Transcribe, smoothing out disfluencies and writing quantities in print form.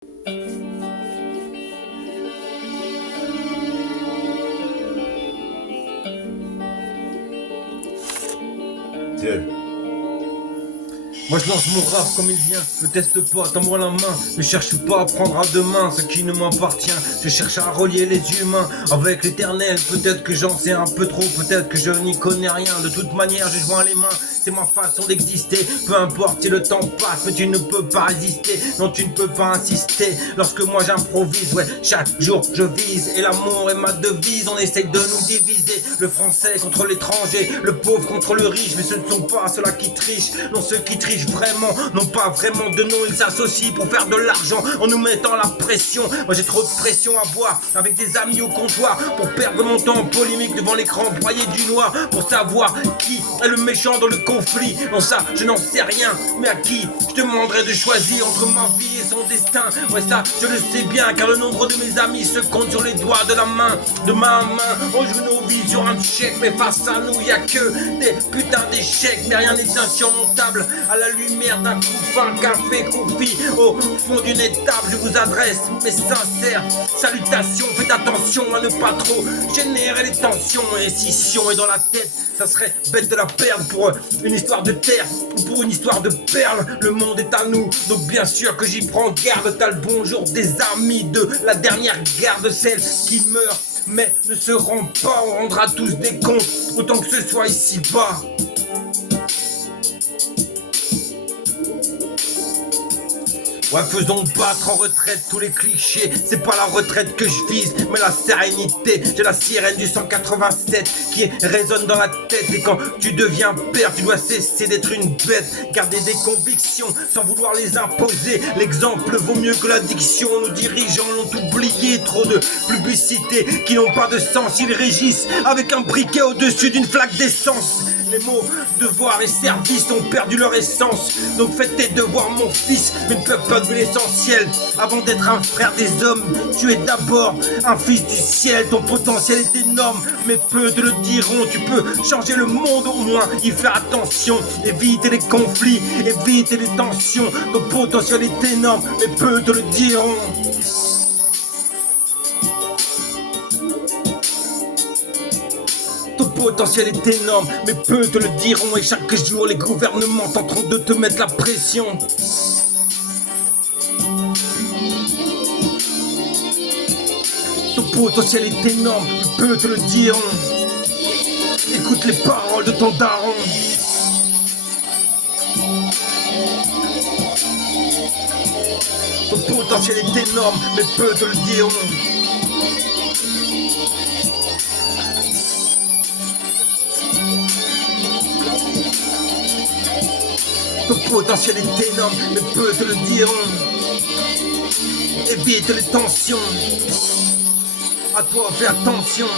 Tiens. Moi je lance mon rap comme il vient, ne teste pas, tends-moi la main, ne cherche pas à prendre à deux mains ce qui ne m'appartient. Je cherche à relier les humains avec l'éternel, peut-être que j'en sais un peu trop, peut-être que je n'y connais rien. De toute manière je joins les mains, c'est ma façon d'exister, peu importe si le temps passe, mais tu ne peux pas résister, non tu ne peux pas insister. Lorsque moi j'improvise, ouais, chaque jour je vise, et l'amour est ma devise, on essaye de nous diviser, le français contre l'étranger, le pauvre contre le riche, mais ce ne sont pas ceux-là qui trichent, non ceux qui trichent vraiment, non pas vraiment de nom, ils s'associent pour faire de l'argent en nous mettant la pression. Moi j'ai trop de pression à boire avec des amis au comptoir pour perdre mon temps en polémique devant l'écran broyé du noir, pour savoir qui est le méchant dans le conflit. Non ça je n'en sais rien, mais à qui je demanderais de choisir entre ma vie et son destin. Ouais ça je le sais bien, car le nombre de mes amis se compte sur les doigts de la main. De main à main on joue nos vies sur un chèque, mais face à nous y a que des putains d'échecs, mais rien n'est insurmontable à la lumière d'un coup de fin, café, confit au fond d'une étape. Je vous adresse mes sincères salutations, faites attention à ne pas trop générer les tensions. Et si Sion est dans la tête, ça serait bête de la perdre pour une histoire de terre ou pour une histoire de perles. Le monde est à nous, donc bien sûr que j'y prends garde. T'as le bonjour des amis de la dernière garde, celle qui meurt mais ne se rend pas. On rendra tous des comptes, autant que ce soit ici-bas. Ouais, faisons battre en retraite tous les clichés. C'est pas la retraite que je vise, mais la sérénité. J'ai la sirène du 187 qui résonne dans la tête. Et quand tu deviens père, tu dois cesser d'être une bête. Garder des convictions sans vouloir les imposer. L'exemple vaut mieux que l'addiction. Nos dirigeants l'ont oublié. Trop de publicités qui n'ont pas de sens. Ils régissent avec un briquet au-dessus d'une flaque d'essence. Les mots devoir et service ont perdu leur essence. Donc faites tes devoirs mon fils, mais ne peuvent pas de l'essentiel. Avant d'être un frère des hommes, tu es d'abord un fils du ciel. Ton potentiel est énorme, mais peu te le diront. Tu peux changer le monde au moins, y faire attention. Éviter les conflits, éviter les tensions. Ton potentiel est énorme, mais peu te le diront. Ton potentiel est énorme, mais peu te le diront. Et chaque jour les gouvernements tenteront de te mettre la pression. Ton potentiel est énorme, mais peu te le diront. Écoute les paroles de ton daron. Ton potentiel est énorme, mais peu te le diront. Ton potentiel est énorme, mais peu te le diront. Évite les tensions. À toi fais attention.